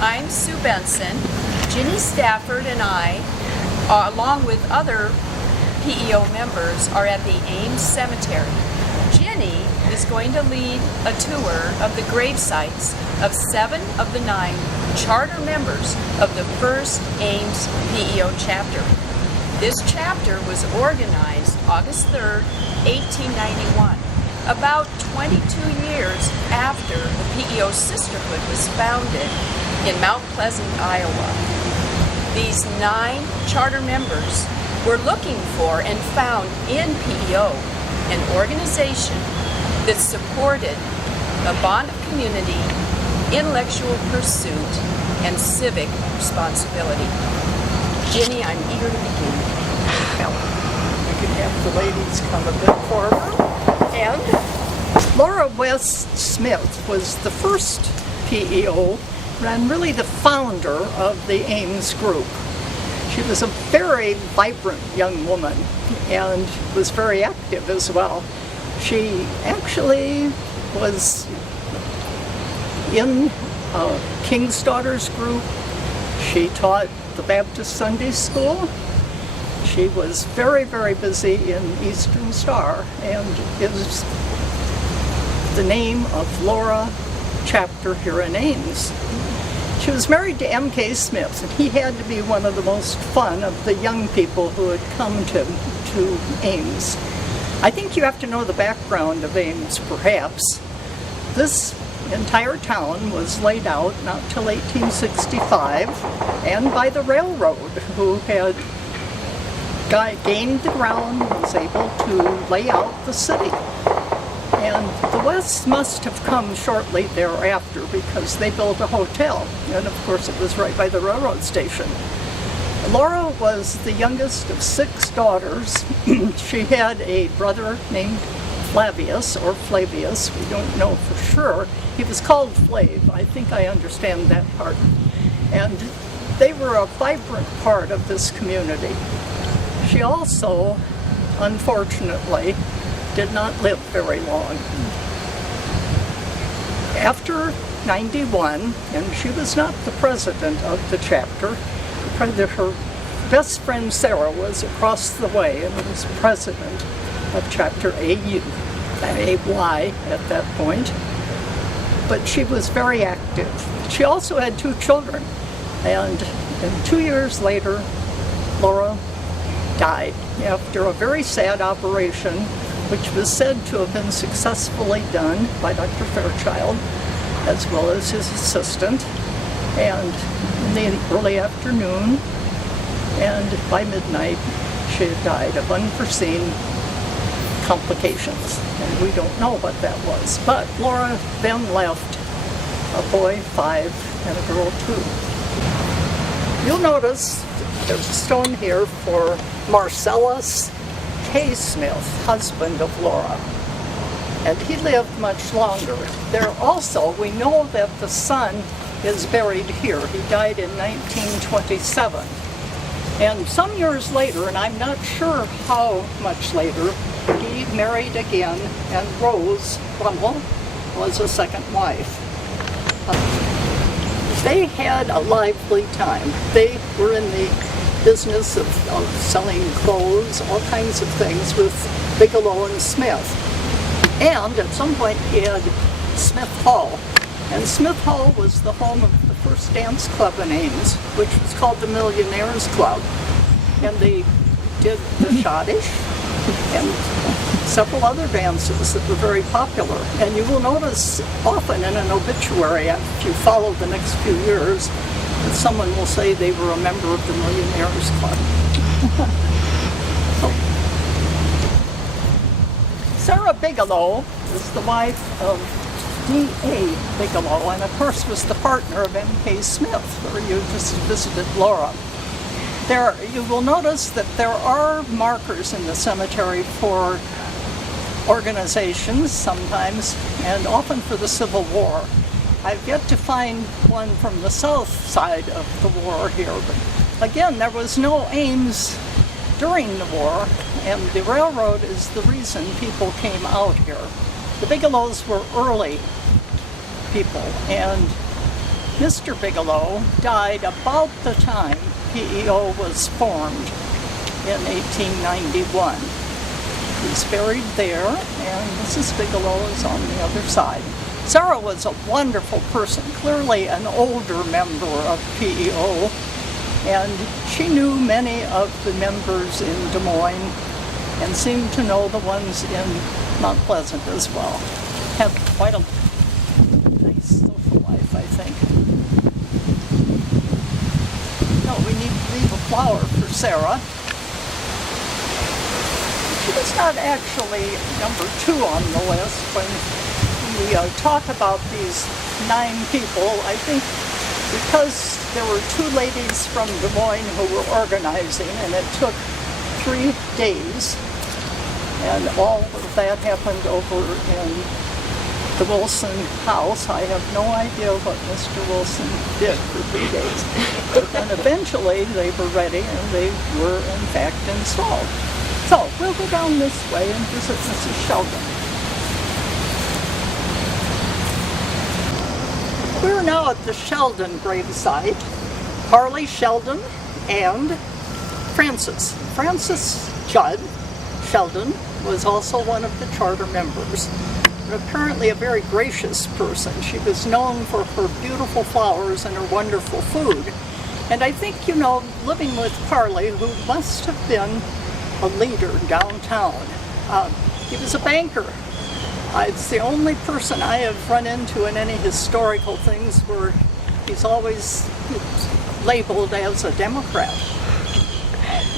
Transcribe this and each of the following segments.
I'm Sue Benson. Ginny Stafford and I, along with other P.E.O. members, are at the Ames Cemetery. Ginny is going to lead a tour of the grave sites of 7 of the 9 charter members of the first Ames P.E.O. chapter. This chapter was organized August 3rd, 1891, about 22 years after the P.E.O. Sisterhood was founded in Mount Pleasant, Iowa. These 9 charter members were looking for and found in P.E.O. an organization that supported a bond of community, intellectual pursuit, and civic responsibility. Ginny, I'm eager to begin. Well, we could have the ladies come a bit forward. And Laura West Smith was the first P.E.O. and really the founder of the Ames group. She was a very vibrant young woman and was very active as well. She actually was in King's Daughters group. She taught the Baptist Sunday School. She was very, very busy in Eastern Star and is the name of Laura chapter here in Ames. She was married to M.K. Smith, and he had to be one of the most fun of the young people who had come to Ames. I think you have to know the background of Ames, perhaps. This entire town was laid out not till 1865, and by the railroad, who had gained the ground, was able to lay out the city. And the Wests must have come shortly thereafter because they built a hotel, and of course it was right by the railroad station. Laura was the youngest of 6 daughters. She had a brother named Flavius, or Flavius, we don't know for sure. He was called Flav, I think I understand that part. And they were a vibrant part of this community. She also, unfortunately, did not live very long. After 91, and she was not the president of the chapter, her best friend Sarah was across the way and was president of chapter AY at that point. But she was very active. She also had 2 children, and 2 years later, Laura died after a very sad operation, which was said to have been successfully done by Dr. Fairchild, as well as his assistant, and in the early afternoon, and by midnight, she had died of unforeseen complications, and we don't know what that was. But Laura then left a boy 5 and a girl 2. You'll notice there's a stone here for Marcellus K. Smith, husband of Laura, and he lived much longer. There also, we know that the son is buried here. He died in 1927. And some years later, and I'm not sure how much later, he married again, and Rose Rummel was a second wife. They had a lively time. They were in the business of selling clothes, all kinds of things with Bigelow and Smith. And at some point he had Smith Hall. And Smith Hall was the home of the first dance club in Ames, which was called the Millionaires Club. And they did the schottische and several other dances that were very popular. And you will notice often in an obituary, if you follow the next few years, that someone will say they were a member of the Millionaires Club. Sarah Bigelow was the wife of D.A. Bigelow, and of course was the partner of M.K. Smith, where you just visited Laura. You will notice that there are markers in the cemetery for organizations sometimes, and often for the Civil War. I've yet to find one from the south side of the war here, but again, there was no Ames during the war, and the railroad is the reason people came out here. The Bigelows were early people, and Mr. Bigelow died about the time P.E.O. was formed in 1891. He's buried there, and Mrs. Bigelow is on the other side. Sarah was a wonderful person, clearly an older member of P.E.O., and she knew many of the members in Des Moines and seemed to know the ones in Mount Pleasant as well. Had quite a nice social life, I think. No, we need to leave a flower for Sarah. She was not actually number 2 on the list when we talk about these 9 people. I think because there were 2 ladies from Des Moines who were organizing, and it took 3 days, and all of that happened over in the Wilson house. I have no idea what Mr. Wilson did for 3 days. But then eventually they were ready, and they were in fact installed. So we'll go down this way and visit Mrs. Sheldon. We're now at the Sheldon gravesite. Harley Sheldon and Frances. Frances Judd Sheldon was also one of the charter members, and apparently a very gracious person. She was known for her beautiful flowers and her wonderful food. And I think, living with Harley, who must have been a leader downtown. He was a banker. It's the only person I have run into in any historical things where he's always labeled as a Democrat.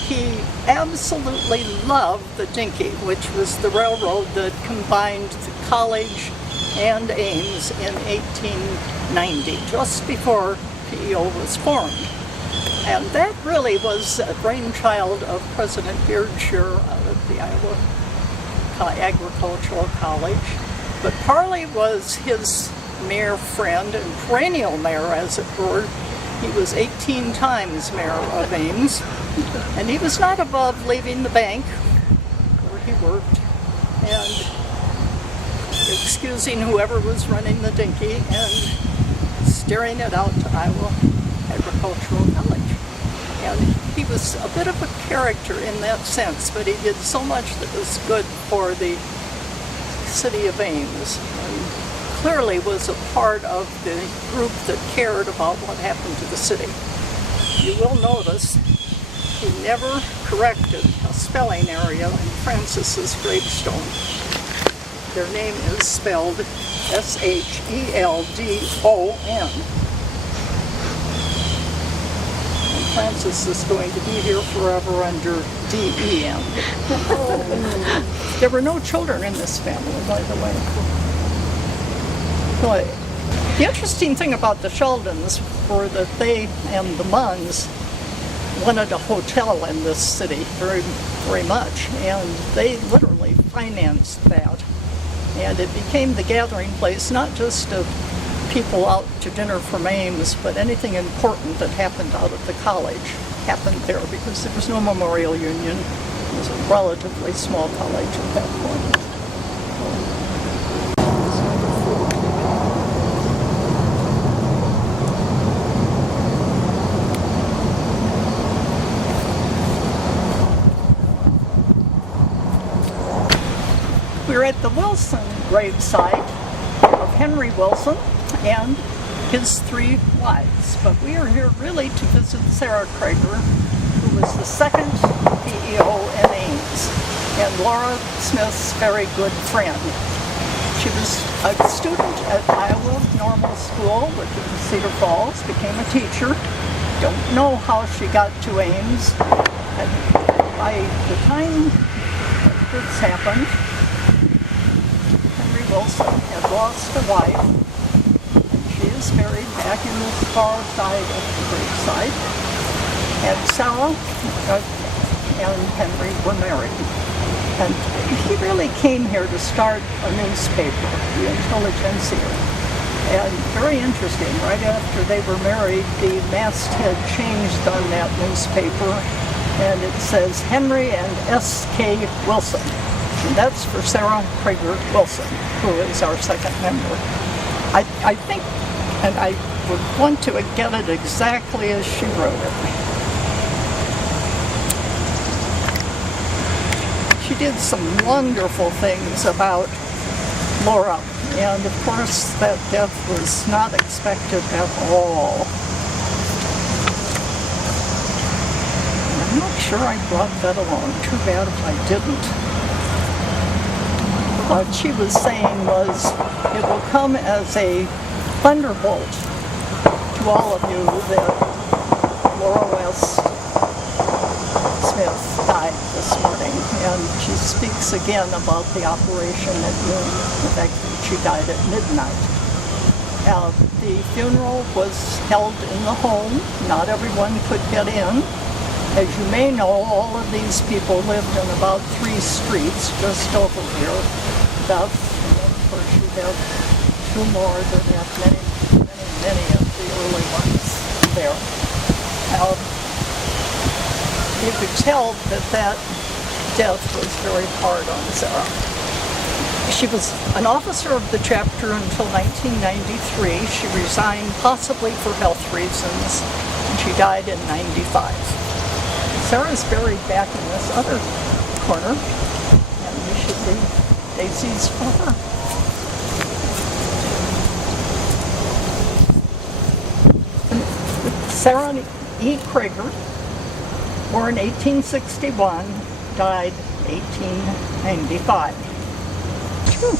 He absolutely loved the Dinky, which was the railroad that combined the college and Ames in 1890, just before P.E.O. was formed. And that really was a brainchild of President Beardshear out of the Iowa Agricultural College. But Harley was his mayor friend and perennial mayor, as it were. He was 18 times mayor of Ames, and he was not above leaving the bank where he worked and excusing whoever was running the Dinky and steering it out to Iowa Agricultural College. And he was a bit of a character in that sense, but he did so much that was good for the city of Ames, and clearly was a part of the group that cared about what happened to the city. You will notice he never corrected a spelling error in Frances's gravestone. Their name is spelled S-H-E-L-D-O-N. Frances is going to be here forever under D-E-N. There were no children in this family, by the way. But the interesting thing about the Sheldons were that they and the Munns wanted a hotel in this city very, very much, and they literally financed that. And it became the gathering place, not just of people out to dinner from Ames, but anything important that happened out of the college happened there, because there was no memorial union. It was a relatively small college at that point. We're at the Wilson gravesite of Henry Wilson and his 3 wives, but we are here really to visit Sarah Krager, who was the second P.E.O. in Ames, and Laura Smith's very good friend. She was a student at Iowa Normal School, which is in Cedar Falls, became a teacher. Don't know how she got to Ames, and by the time this happened, Henry Wilson had lost a wife. She is buried back in this far side of the gravesite. And Sarah and Henry were married. And he really came here to start a newspaper, the Intelligencer. And very interesting, right after they were married, the masthead changed on that newspaper, and it says Henry and S.K. Wilson. And that's for Sarah Krager Wilson, who is our second member. I think, and I would want to get it exactly as she wrote it. She did some wonderful things about Laura, and of course that death was not expected at all. I'm not sure I brought that along. Too bad if I didn't. What she was saying was, it will come as a thunderbolt to all of you that Laura West Smith died this morning. And she speaks again about the operation at noon, the fact that she died at midnight. The funeral was held in the home. Not everyone could get in. As you may know, all of these people lived in about 3 streets just over here. Beth, and then of course you have 2 more that have many of the early ones there. You could tell that death was very hard on Sarah. She was an officer of the chapter until 1993. She resigned possibly for health reasons, and she died in 95. Sarah's buried back in this other corner, and we should leave daisies for her. Sarah E. Krager, born 1861, died 1895. Whew.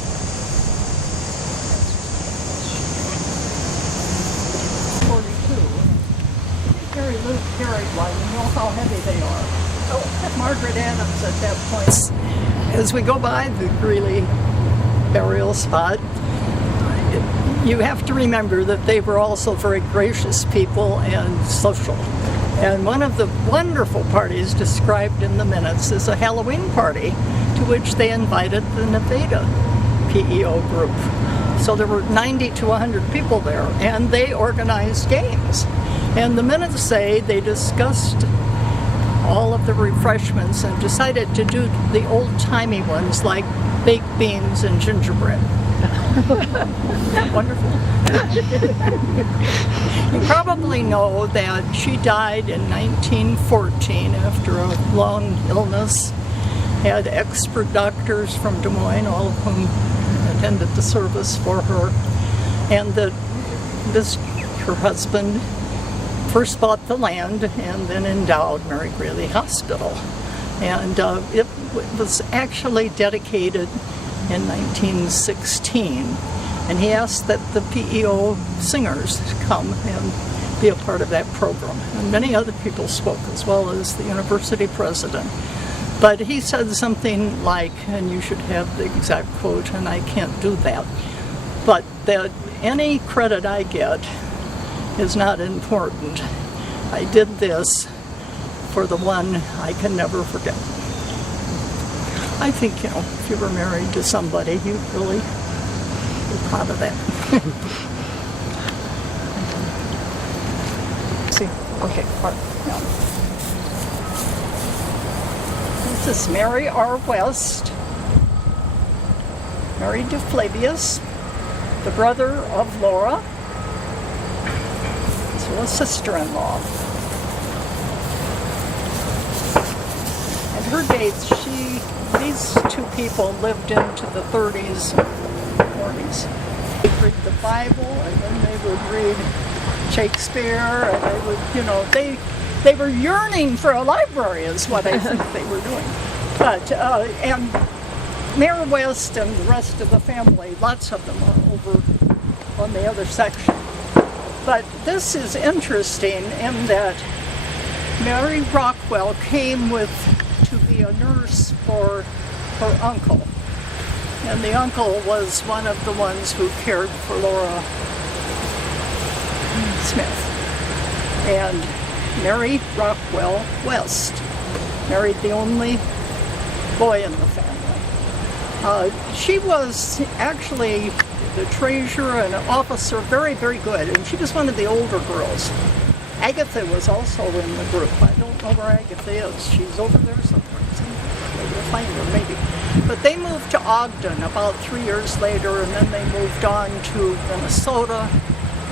42. Very little carried one. You know how heavy they are. Oh, Margaret Adams at that point. As we go by the Greeley burial spot, you have to remember that they were also very gracious people and social. And one of the wonderful parties described in the minutes is a Halloween party to which they invited the Nevada P.E.O. group. So there were 90 to 100 people there, and they organized games. And the minutes say they discussed all of the refreshments and decided to do the old-timey ones like baked beans and gingerbread. Wonderful. You probably know that she died in 1914 after a long illness. Had expert doctors from Des Moines, all of whom attended the service for her. And her husband first bought the land and then endowed Mary Greeley Hospital. And it was actually dedicated in 1916. And he asked that the P.E.O. singers come and be a part of that program. And many other people spoke, as well as the university president. But he said something like, and you should have the exact quote, and I can't do that, but that any credit I get is not important. I did this for the one I can never forget. I think, if you were married to somebody, you'd really be proud of that. See, okay, part. Yeah. This is Mary R. West, married to Flavius, the brother of Laura, so a sister-in-law. At her dates, these 2 people lived into the 30s and 40s. They'd read the Bible, and then they would read Shakespeare, and they would, they were yearning for a library is what I think they were doing. But, and Mayor West and the rest of the family, lots of them are over on the other section. But this is interesting in that Mary Rockwell came to be a nurse for her uncle. And the uncle was one of the ones who cared for Laura Smith. And Mary Rockwell West married the only boy in the family. She was actually the treasurer and an officer, very, very good, and she was one of the older girls. Agatha was also in the group. I don't know where Agatha is. She's over there somewhere. Maybe we'll find her, maybe. But they moved to Ogden about 3 years later, and then they moved on to Minnesota,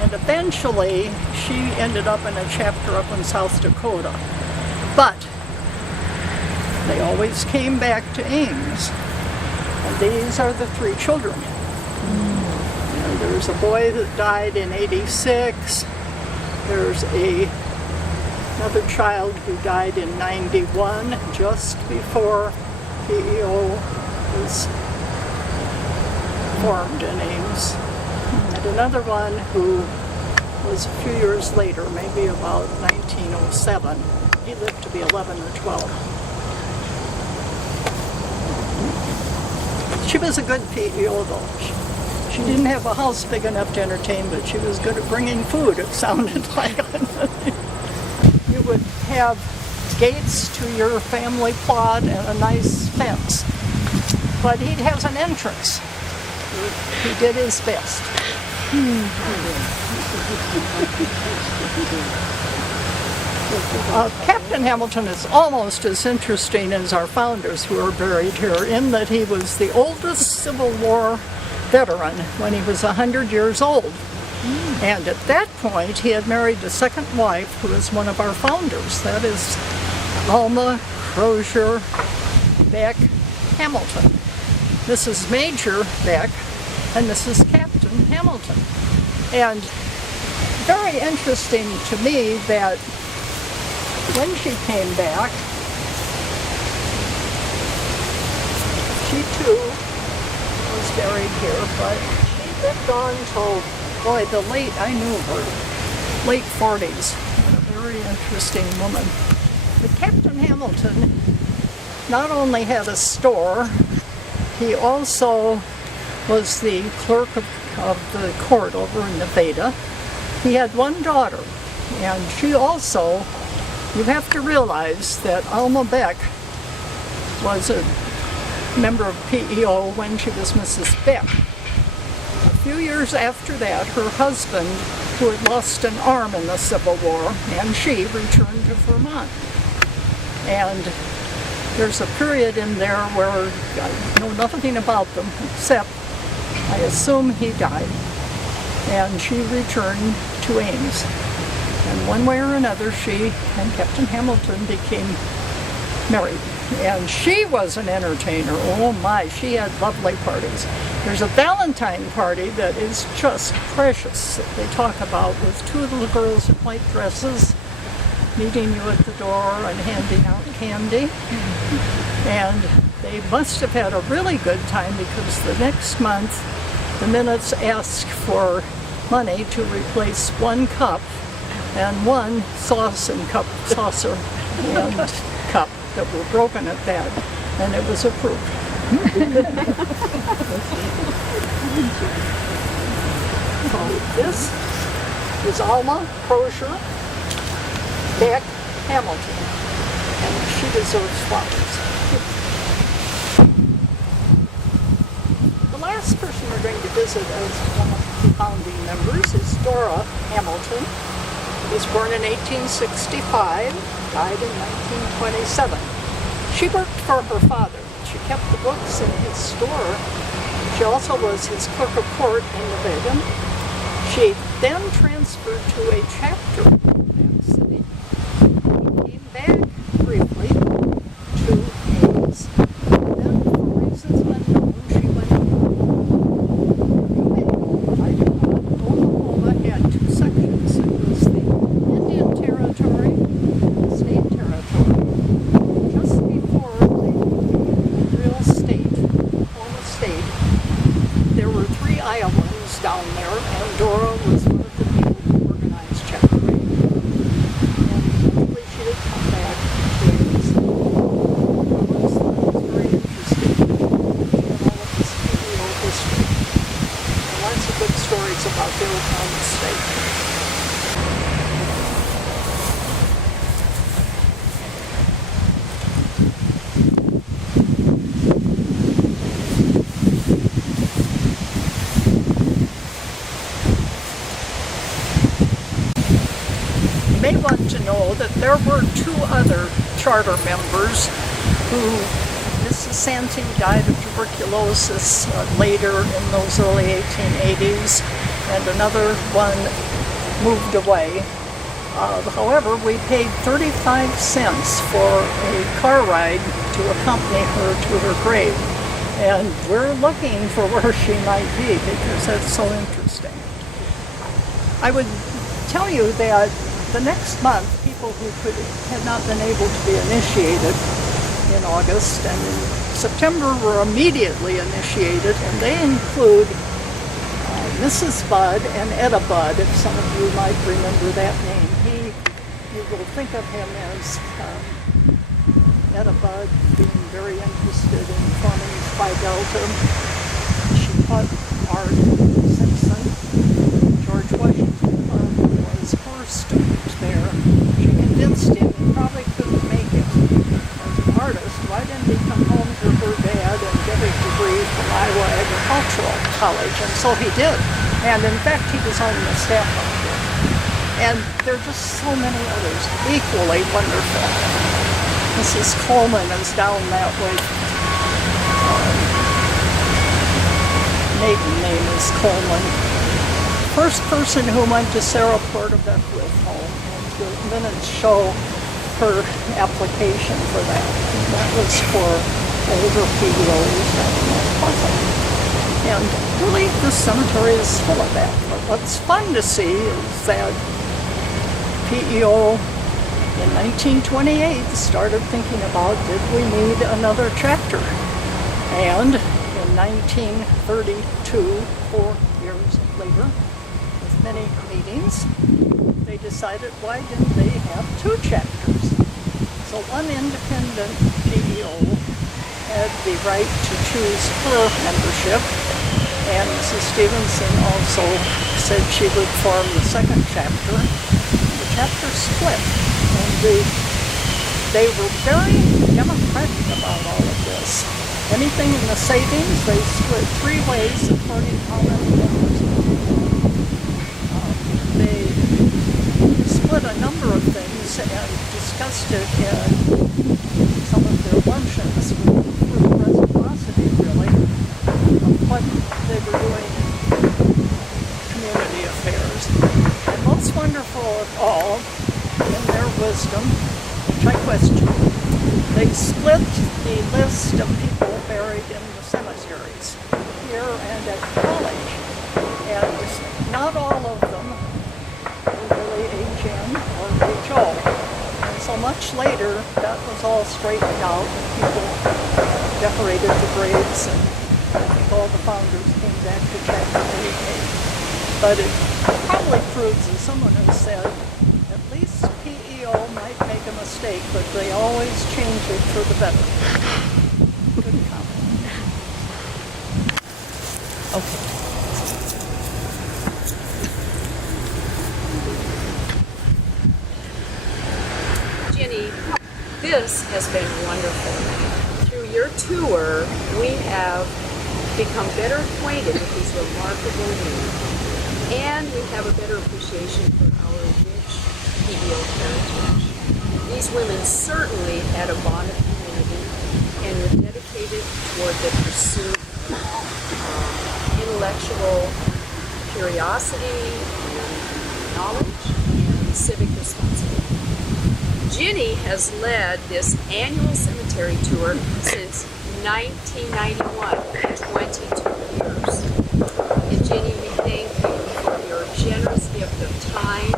And eventually, she ended up in a chapter up in South Dakota. But they always came back to Ames. And these are the 3 children. And there's a boy that died in '86. There's another child who died in '91, just before P.E.O. was formed in Ames. And another one who was a few years later, maybe about 1907. He lived to be 11 or 12. She was a good P.E.O. though. She didn't have a house big enough to entertain, but she was good at bringing food, it sounded like. You would have gates to your family plot and a nice fence. But he has an entrance. He did his best. Captain Hamilton is almost as interesting as our founders who are buried here, in that he was the oldest Civil War veteran when he was 100 years old. And at that point, he had married the second wife, who is one of our founders. That is Alma Crozier Beck Hamilton. Mrs. Major Beck and Mrs. Captain Hamilton. And very interesting to me that when she came back, she too was buried here, but she lived on till, boy, I knew her, late 40s. A very interesting woman. But Captain Hamilton not only had a store, he also was the clerk of the court over in Nevada. He had one daughter, and she also, you have to realize that Alma Beck was a member of P.E.O. when she was Mrs. Beck. A few years after that, her husband, who had lost an arm in the Civil War, and she returned to Vermont. And there's a period in there where I know nothing about them, except I assume he died. And she returned to Ames. And one way or another, she and Captain Hamilton became married. And she was an entertainer. Oh my, she had lovely parties. There's a Valentine party that is just precious that they talk about, with 2 little girls in white dresses meeting you at the door and handing out candy. And they must have had a really good time, because the next month the minutes asked for money to replace 1 cup and 1 saucer and cup that were broken at that, and it was approved. So this is Alma Crozier Beck Hamilton, and she deserves flowers. The last person we're going to visit as one of the founding members is Dora Hamilton. She was born in 1865, died in 1927. She worked for her father. She kept the books in his store. She also was his clerk of court in Nevada. She then transferred to a chapter in that city. Came back briefly to Ames, and then for reasons unknown, she went to Oklahoma. Had 2 sections. It was the Indian Territory and the State Territory. Just before the real state, Oklahoma State, there were 3 Iowans down there, and Dora was one of the people who organized Chapter 8. And eventually she did come back to Ames. It was very interesting. She had all of this P.E.O. history. And lots of good stories about their town and state. You may want to know that there were 2 other charter members who, Mrs. Santee died of tuberculosis later in those early 1880s, and another one moved away. However, we paid 35 cents for a car ride to accompany her to her grave. And we're looking for where she might be because that's so interesting. I would tell you that the next month, people who had not been able to be initiated in August and in September were immediately initiated, and they include Mrs. Budd and Etta Budd, if some of you might remember that name. You will think of him as Etta Budd being very interested in forming Phi Delta. She taught Art Simpson. George Washington was her student there. She convinced him he probably couldn't make it as an artist. Why didn't he come home to her dad and get a degree from Iowa Agricultural College? And so he did. And in fact, he was on the staff up there. And there are just so many others equally wonderful. Mrs. Coleman is down that way. Maiden name is Coleman. First person who went to Sarah Porter-Beckwith home, and the minutes show her application for that. And that was for older P.E.Os down in that plaza. And really, the cemetery is full of that. But what's fun to see is that P.E.O. in 1928 started thinking about, did we need another chapter? And in 1932, 4 years later, with many meetings, they decided why didn't they have 2 chapters? So one independent P.E.O. had the right to choose her membership, and Mrs. Stevenson also said she would form the 2nd chapter. Chapter split, and they were very democratic about all of this. Anything in the savings, they split 3 ways according to how many members. They split a number of things and discussed it in some of their luncheons with reciprocity, really, of what they were doing in community affairs. And most wonderful of all, in their wisdom, which I question, they split the list of people buried in the cemeteries here and at college. And not all of them were really HN or HO. And so much later, that was all straightened out, and people decorated the graves, and I think all the founders came back to Chapter 8. But it probably proves, as someone has said, at least P.E.O. might make a mistake, but they always change it for the better. Good comment. Okay. Ginny, this has been wonderful. Through your tour, we have become better acquainted with these remarkable women. And we have a better appreciation for our rich P.E.O. heritage. These women certainly had a bond of community and were dedicated toward the pursuit of intellectual curiosity and knowledge and civic responsibility. Ginny has led this annual cemetery tour since 1991, 22 years. And Ginny, we thank you for your generous gift of time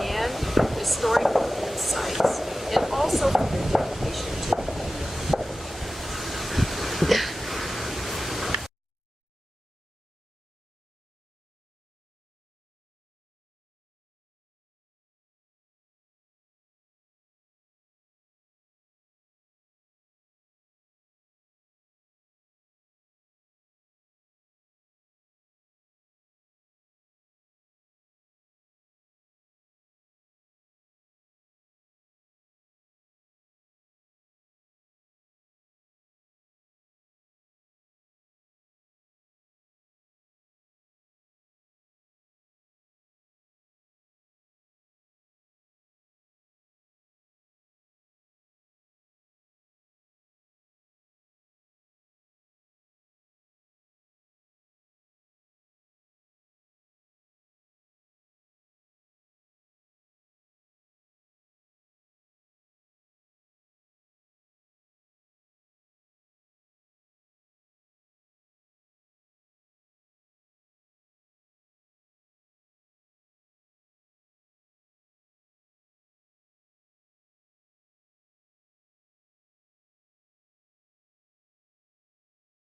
and historical insights, and also for your dedication